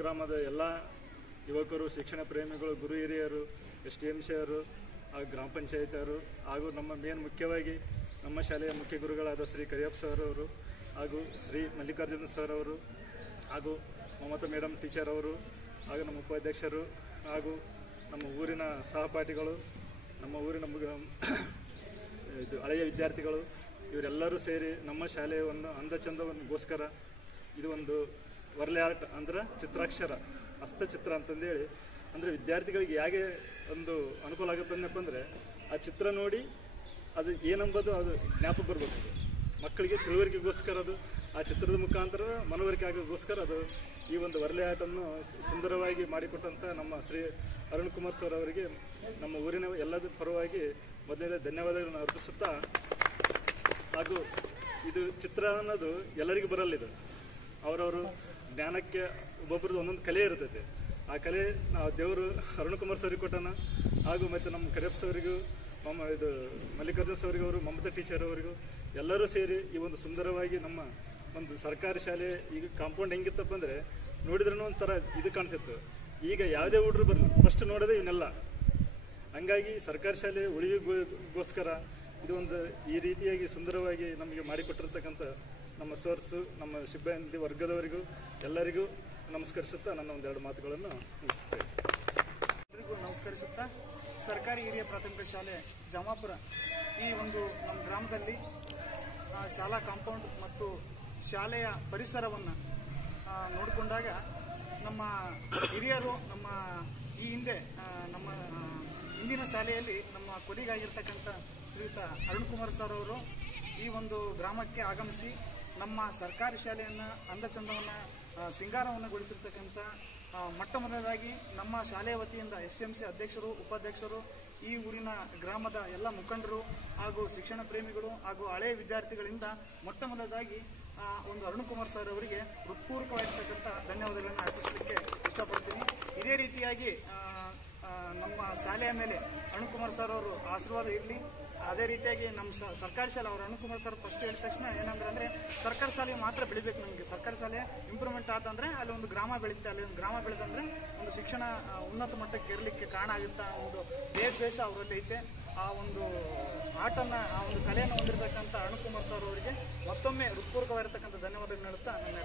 ಗ್ರಾಮದ ಎಲ್ಲ ಯುವಕರು, ಶಿಕ್ಷಣ ಪ್ರೇಮಿಗಳು, ಗುರು ಹಿರಿಯರು, STMC ಅವರು ಹಾಗೂ ಗ್ರಾಮ ಪಂಚಾಯತಿಯವರು ಹಾಗೂ ನಮ್ಮ ಮುಖ್ಯವಾಗಿ ನಮ್ಮ ಶಾಲೆಯ ಮುಖ್ಯ ಗುರುಗಳಾದ ಶ್ರೀ ಕರಿಯಪ್ಪ ಸರ್ ಅವರು ಹಾಗೂ ಶ್ರೀ ಮಲ್ಲಿಕಾರ್ಜುನ ಸರ್ ಅವರು ಹಾಗೂ ಮಮತಾ ಮೇಡಮ್ ಟೀಚರ್ ಅವರು ಹಾಗೂ ನಮ್ಮ ಉಪಾಧ್ಯಕ್ಷರು ಹಾಗೂ ನಮ್ಮ ಊರಿನ ಸಹಪಾಠಿಗಳು, ನಮ್ಮ ಊರಿನ ಹಳೆಯ ವಿದ್ಯಾರ್ಥಿಗಳು ಇವರೆಲ್ಲರೂ ಸೇರಿ ನಮ್ಮ ಶಾಲೆಯನ್ನು ಅಂದಚಂದವನ್ನಿಗೋಸ್ಕರ ಇದು ಒಂದು ವರ್ಲೆ ಆರ್ಟ್ ಅಂದ್ರೆ ಚಿತ್ರಾಕ್ಷರ ಹಸ್ತಚಿತ್ರ ಅಂತಂದೇಳಿ ಅಂದರೆ ವಿದ್ಯಾರ್ಥಿಗಳಿಗೆ ಹೇಗೆ ಒಂದು ಅನುಕೂಲ ಆಗುತ್ತಂದಪ್ಪ ಅಂದರೆ ಆ ಚಿತ್ರ ನೋಡಿ ಅದು ಏನಂಬುದು ಅದು ಜ್ಞಾಪಕ ಬರಬೇಕು. ಮಕ್ಕಳಿಗೆ ತಿಳುವಳಿಕೆಗೋಸ್ಕರ ಅದು ಆ ಚಿತ್ರದ ಮುಖಾಂತರ ಮನವರಿಕೆ ಆಗೋಕ್ಕೋಸ್ಕರ ಅದು ಈ ಒಂದು ವರ್ಲೆ ಆರ್ಟನ್ನು ಸುಂದರವಾಗಿ ಮಾಡಿಕೊಟ್ಟಂಥ ನಮ್ಮ ಶ್ರೀ ಅರುಣ್ ಕುಮಾರ್ ಸರ್ ಅವರಿಗೆ ನಮ್ಮ ಊರಿನ ಎಲ್ಲದರ ಪರವಾಗಿ ಮೊದಲನೇ ಧನ್ಯವಾದಗಳನ್ನು ಅರ್ಪಿಸುತ್ತಾ, ಹಾಗೂ ಇದು ಚಿತ್ರ ಅನ್ನೋದು ಎಲ್ಲರಿಗೂ ಬರಲ್ಲಿದೆ. ಅವರವರು ಜ್ಞಾನಕ್ಕೆ ಒಬ್ಬೊಬ್ರದ್ದು ಒಂದೊಂದು ಕಲೆ ಇರ್ತೈತೆ. ಆ ಕಲೆ ನಾವು ದೇವರು ಅರುಣ್ ಕುಮಾರ್ ಸರಿಗೆ ಕೊಟ್ಟನ, ಹಾಗೂ ಮತ್ತು ನಮ್ಮ ಕರಿಯಪ್ಪ ಸವರಿಗೂ ಮಲ್ಲಿಕಾರ್ಜುನ ಸವರಿಗೂ ಅವರು ಮಮತಾ ಟೀಚರ್ ಅವರಿಗೂ ಎಲ್ಲರೂ ಸೇರಿ ಈ ಒಂದು ಸುಂದರವಾಗಿ ನಮ್ಮ ಒಂದು ಸರ್ಕಾರಿ ಶಾಲೆ ಈಗ ಕಾಂಪೌಂಡ್ ಹೆಂಗಿತ್ತಪ್ಪ ಅಂದರೆ ನೋಡಿದ್ರೂ ಒಂಥರ ಇದು ಕಾಣ್ತಿತ್ತು. ಈಗ ಯಾವುದೇ ಹುಡುಗರು ಬರಲಿ ಫಸ್ಟ್ ನೋಡೋದೇ ಇವನ್ನೆಲ್ಲ. ಹಂಗಾಗಿ ಸರ್ಕಾರಿ ಶಾಲೆ ಉಳಿವಿಗೋಸ್ಕರ ಇದು ಒಂದು ಈ ರೀತಿಯಾಗಿ ಸುಂದರವಾಗಿ ನಮಗೆ ಮಾಡಿಕೊಟ್ಟಿರ್ತಕ್ಕಂಥ ನಮ್ಮ ಸರ್ಸು, ನಮ್ಮ ಸಿಬ್ಬಂದಿ ವರ್ಗದವರಿಗೂ ಎಲ್ಲರಿಗೂ ನಮಸ್ಕರಿಸುತ್ತಾ ನನ್ನ ಒಂದೆರಡು ಮಾತುಗಳನ್ನು ಮುಗಿಸುತ್ತೇನೆ. ಎಲ್ಲರಿಗೂ ನಮಸ್ಕರಿಸುತ್ತಾ, ಸರ್ಕಾರಿ ಹಿರಿಯ ಪ್ರಾಥಮಿಕ ಶಾಲೆ ಜಮಾಪುರ ಈ ಒಂದು ನಮ್ಮ ಗ್ರಾಮದಲ್ಲಿ ಶಾಲಾ ಕಾಂಪೌಂಡ್ ಮತ್ತು ಶಾಲೆಯ ಪರಿಸರವನ್ನು ನೋಡಿಕೊಂಡಾಗ ನಮ್ಮ ಹಿರಿಯರು ನಮ್ಮ ಈ ಹಿಂದೆ ನಮ್ಮ ಹಿಂದಿನ ಶಾಲೆಯಲ್ಲಿ ನಮ್ಮ ಕೊಲಿಗಾಗಿರ್ತಕ್ಕಂಥ ಶ್ರೀಯುತ ಅರುಣ್ ಕುಮಾರ್ ಸರ್ ಅವರು ಈ ಒಂದು ಗ್ರಾಮಕ್ಕೆ ಆಗಮಿಸಿ ನಮ್ಮ ಸರ್ಕಾರಿ ಶಾಲೆಯನ್ನು ಅಂದಚಂದವನ್ನು ಸಿಂಗಾರವನ್ನುಗೊಳಿಸಿರ್ತಕ್ಕಂಥ ಮೊಟ್ಟ ಮೊದಲದಾಗಿ ನಮ್ಮ ಶಾಲೆಯ ವತಿಯಿಂದ STMC ಅಧ್ಯಕ್ಷರು ಉಪಾಧ್ಯಕ್ಷರು ಈ ಊರಿನ ಗ್ರಾಮದ ಎಲ್ಲ ಮುಖಂಡರು ಹಾಗೂ ಶಿಕ್ಷಣ ಪ್ರೇಮಿಗಳು ಹಾಗೂ ಹಳೆಯ ವಿದ್ಯಾರ್ಥಿಗಳಿಂದ ಮೊಟ್ಟ ಮೊದಲದಾಗಿ ಒಂದು ಅರುಣ್ ಕುಮಾರ್ ಸರ್ ಅವರಿಗೆ ಹೃತ್ಪೂರ್ವಕವಾಗಿರ್ತಕ್ಕಂಥ ಧನ್ಯವಾದಗಳನ್ನು ಅರ್ಪಿಸಲಿಕ್ಕೆ ಇಷ್ಟಪಡ್ತೀನಿ. ಇದೇ ರೀತಿಯಾಗಿ ನಮ್ಮ ಶಾಲೆಯ ಮೇಲೆ ಅರುಣ್ ಕುಮಾರ್ ಸರ್ ಅವರು ಆಶೀರ್ವಾದ ಇರಲಿ. ಅದೇ ರೀತಿಯಾಗಿ ನಮ್ಮ ಸರ್ಕಾರಿ ಶಾಲೆ ಅವರು ಅರುಣ್ ಕುಮಾರ್ ಸರ್ ಫಸ್ಟ್ ಹೇಳಿದ ತಕ್ಷಣ ಏನಂದ್ರೆ ಸರ್ಕಾರಿ ಶಾಲೆ ಮಾತ್ರ ಬೆಳಿಬೇಕು. ನಮಗೆ ಸರ್ಕಾರಿ ಶಾಲೆ ಇಂಪ್ರೂವ್ಮೆಂಟ್ ಆತಂದ್ರೆ ಅಲ್ಲಿ ಒಂದು ಗ್ರಾಮ ಬೆಳೀತೆ, ಅಲ್ಲಿ ಒಂದು ಗ್ರಾಮ ಬೆಳೆದಂದ್ರೆ ಒಂದು ಶಿಕ್ಷಣ ಉನ್ನತ ಮಟ್ಟಕ್ಕೆ ಇರಲಿಕ್ಕೆ ಕಾರಣ ಆಗುತ್ತಾ ಒಂದು ದೇಶ ಅವರಲ್ಲಿ ಐತೆ. ಆ ಒಂದು ಆಟನ ಆ ಒಂದು ಕಲೆಯನ್ನು ಹೊಂದಿರತಕ್ಕಂಥ ಅರುಣ್ ಕುಮಾರ್ ಸರ್ ಅವರಿಗೆ ಮತ್ತೊಮ್ಮೆ ಹೃತ್ಪೂರ್ವಕವಾಗಿರ್ತಕ್ಕಂಥ ಧನ್ಯವಾದಗಳು ನೀಡುತ್ತಾ ನನ್ನ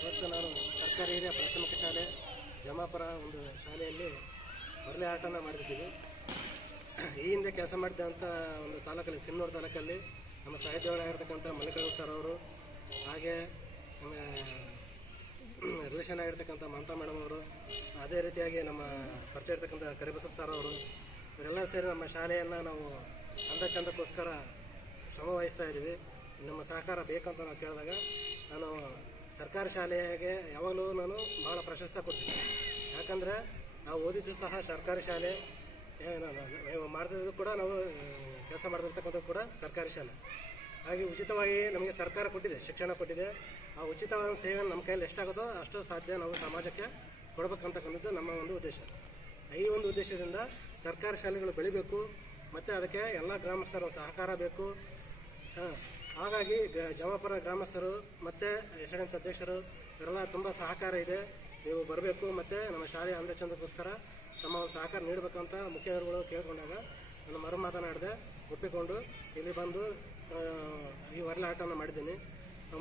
ಇವತ್ತು ನಾನು ಸರ್ಕಾರಿ ಹಿರಿಯ ಪ್ರಾಥಮಿಕ ಶಾಲೆ ಜಮಾಪುರ ಒಂದು ಶಾಲೆಯಲ್ಲಿ ಹೊರಲೆ ಆಟನ ಮಾಡಿರ್ತೀವಿ. ಈ ಹಿಂದೆ ಕೆಲಸ ಮಾಡಿದಂಥ ಒಂದು ತಾಲೂಕಲ್ಲಿ ಸಿನ್ನೂರು ತಾಲೂಕಲ್ಲಿ ನಮ್ಮ ಸಾಹಿತ್ಯವಾಗಿರ್ತಕ್ಕಂಥ ಮಲ್ಲಿಕಾರ್ಜುನ ಸರ್ ಅವರು, ಹಾಗೆ ನಮ್ಮ ರಿಲೇಷನ್ ಆಗಿರ್ತಕ್ಕಂಥ ಮಮತಾ ಮೇಡಮ್ ಅವರು, ಅದೇ ರೀತಿಯಾಗಿ ನಮ್ಮ ಪರಿಚಯ ಇರ್ತಕ್ಕಂಥ ಕರಿಬಸಪ್ಪ ಸರ್ ಅವರು, ಇವರೆಲ್ಲ ಸೇರಿ ನಮ್ಮ ಶಾಲೆಯನ್ನು ನಾವು ಅಂದ ಚಂದಕ್ಕೋಸ್ಕರ ಶ್ರಮ ವಹಿಸ್ತಾ ಇದ್ದೀವಿ. ನಮ್ಮ ಸಹಕಾರ ಬೇಕಂತ ನಾವು ಕೇಳಿದಾಗ ನಾನು ಸರ್ಕಾರಿ ಶಾಲೆಗೆ ಯಾವಾಗಲೂ ನಾನು ಭಾಳ ಪ್ರಶಸ್ತಿ ಕೊಡ್ತೀನಿ. ಯಾಕಂದರೆ ನಾವು ಓದಿದ್ದು ಸಹ ಸರ್ಕಾರಿ ಶಾಲೆ, ಮಾಡ್ತಿದ್ದು ಕೂಡ ನಾವು ಕೆಲಸ ಮಾಡ್ತಿರ್ತಕ್ಕಂಥದ್ದು ಕೂಡ ಸರ್ಕಾರಿ ಶಾಲೆ. ಹಾಗೆ ಉಚಿತವಾಗಿ ನಮಗೆ ಸರ್ಕಾರ ಕೊಟ್ಟಿದೆ, ಶಿಕ್ಷಣ ಕೊಟ್ಟಿದೆ. ಆ ಉಚಿತವಾದ ಸೇವೆ ನಮ್ಮ ಕೈಯಲ್ಲಿ ಎಷ್ಟಾಗುತ್ತೋ ಅಷ್ಟು ಸಾಧ್ಯ ನಾವು ಸಮಾಜಕ್ಕೆ ಕೊಡಬೇಕಂತಕ್ಕಂಥದ್ದು ನಮ್ಮ ಒಂದು ಉದ್ದೇಶ. ಈ ಒಂದು ಉದ್ದೇಶದಿಂದ ಸರ್ಕಾರಿ ಶಾಲೆಗಳು ಬೆಳಿಬೇಕು ಮತ್ತು ಅದಕ್ಕೆ ಎಲ್ಲ ಗ್ರಾಮಸ್ಥರ ಸಹಕಾರ ಬೇಕು. ಹಾಗಾಗಿ ಜಮಾಪುರ ಗ್ರಾಮಸ್ಥರು ಮತ್ತು STMC ಅಧ್ಯಕ್ಷರು ಇವರೆಲ್ಲ ತುಂಬ ಸಹಕಾರ ಇದೆ. ನೀವು ಬರಬೇಕು ಮತ್ತು ನಮ್ಮ ಶಾಲೆಯ ಅಂದಚಂದಕ್ಕೋಸ್ಕರ ತಮ್ಮ ಒಂದು ಸಹಕಾರ ನೀಡಬೇಕಂತ ಮುಖ್ಯರು ಕೇಳ್ಕೊಂಡಾಗ ನಾನು ಮರು ಮಾತನಾಡಿದೆ, ಒಪ್ಪಿಕೊಂಡು ಇಲ್ಲಿ ಬಂದು ಈ ಹೊರಲೆ ಆಟವನ್ನು ಮಾಡಿದ್ದೀನಿ.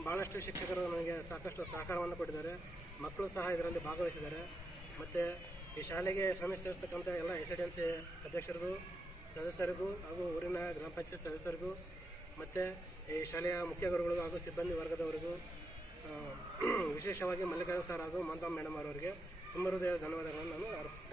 ಭಾಳಷ್ಟು ಶಿಕ್ಷಕರು ನನಗೆ ಸಾಕಷ್ಟು ಸಹಕಾರವನ್ನು ಕೊಟ್ಟಿದ್ದಾರೆ, ಮಕ್ಕಳು ಸಹ ಇದರಲ್ಲಿ ಭಾಗವಹಿಸಿದ್ದಾರೆ. ಮತ್ತು ಈ ಶಾಲೆಗೆ ಶ್ರಮಿಸಿರ್ತಕ್ಕಂಥ ಎಲ್ಲ STMC ಅಧ್ಯಕ್ಷರಿಗೂ ಸದಸ್ಯರಿಗೂ ಹಾಗೂ ಊರಿನ ಗ್ರಾಮ ಪಂಚಾಯತ್ ಸದಸ್ಯರಿಗೂ ಮತ್ತು ಈ ಶಾಲೆಯ ಮುಖ್ಯ ಗುರುಗಳು ಹಾಗೂ ಸಿಬ್ಬಂದಿ ವರ್ಗದವರಿಗೂ, ವಿಶೇಷವಾಗಿ ಮಲ್ಲಿಕಾರ್ಜುನ ಸರ್ ಹಾಗೂ ಮಮತಾ ಮೇಡಮ್ ಅವರಿಗೆ ತುಂಬ ಹೃದಯದ ಧನ್ಯವಾದಗಳನ್ನು ನಾನು ಅರ್ಪಿಸ್ತೇನೆ.